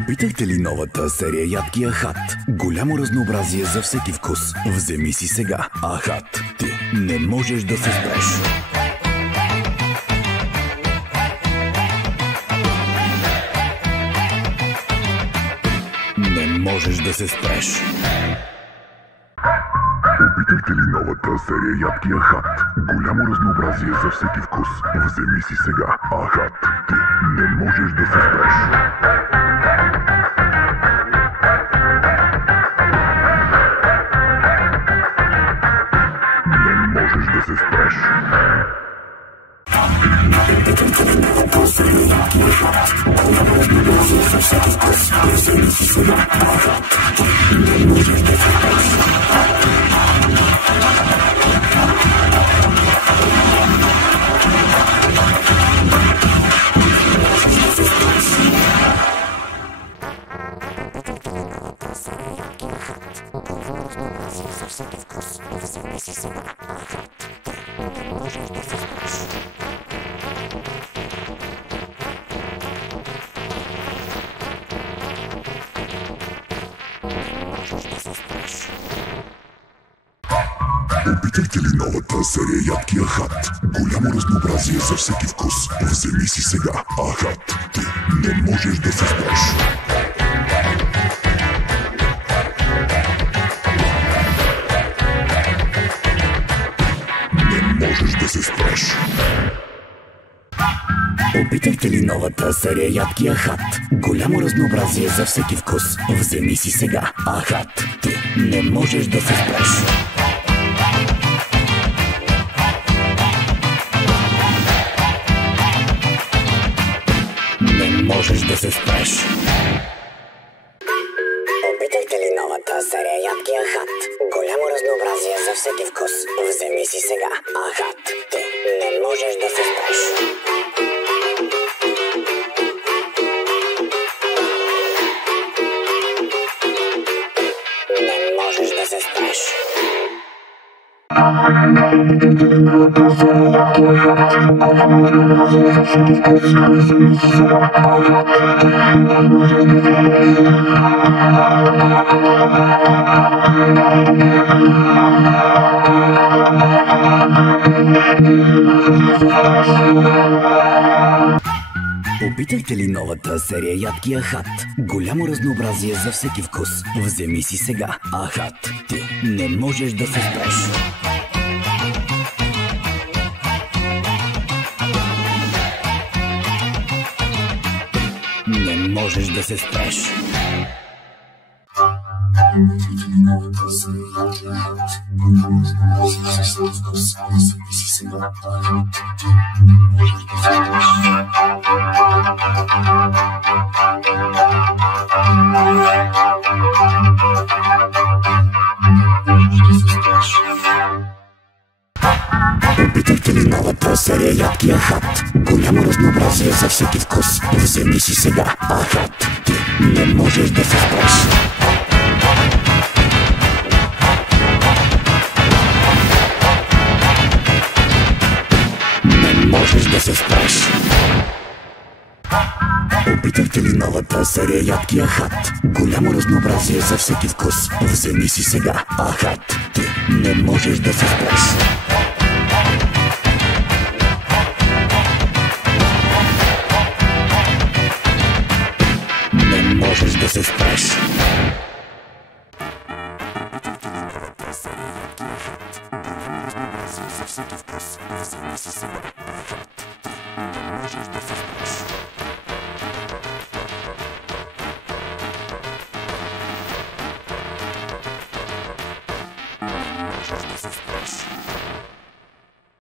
Опитахте ли новата серия Ядкия Ахат? Голямо разнообразие за всеки вкус. Вземи си сега Ахат. Ти не можеш да се спреш. Не можеш да се спреш. Опитахте ли новата серия Ядкия Ахат? Голямо разнообразие за всеки вкус. Вземи си сега Ахат. Ти не можеш да се спреш. Не можеш да се спреш. Опитахте ли новата серия Ядкия Ахат? Голямо разнообразие за всеки вкус. Вземи си сега Ахат. Ти не можеш да се спреш. Опитахте ли новата серия Ядкия Ахат? Голямо разнообразие за всеки вкус. Вземи си сега Ахат. Ти не можеш да се спреш. Не можеш да се спреш. Опитахте ли новата серия Ядкия Ахат? Голямо разнообразие за всеки вкус. Вземи си сега Ахат. Ти не можеш да се спреш. Не можеш да се спреш. Опитахте ли новата серия Ядкия Ахат? Голямо разнообразие за всеки вкус. Вземи си сега Ахат. Ти не можеш да се спреш. Не можеш да се спреш. Опитахте ли новата серия Ядкия Ахат? Голямо разнообразие за всеки вкус. Вземи си сега Ахат. Ти не можеш да се спреш. Опитахте ли новата серия Ядкия Ахат? Голямо разнообразие за всеки вкус. Вземи си сега Ахат. Ти не можеш да се спреш. Не можеш да се спреш. Опитахте ли новата серия Ядкия Ахат? Голямо разнообразие за всеки вкус. Вземи си сега Ахат. Ти не можеш да се спреш. Опитахте ли новата серия Ядкия Ахат? Голямо разнообразие за всеки вкус. Вземи си сега Ахат. Ти не можеш да се спреш. Не можеш да се спреш. Опитахте ли новата серия Ядкия Ахат? Голямо разнообразие за всеки вкус. Вземи си сега Ахат. Ти не можеш да се спреш. Не можеш да се спреш. Можеш да се спреш.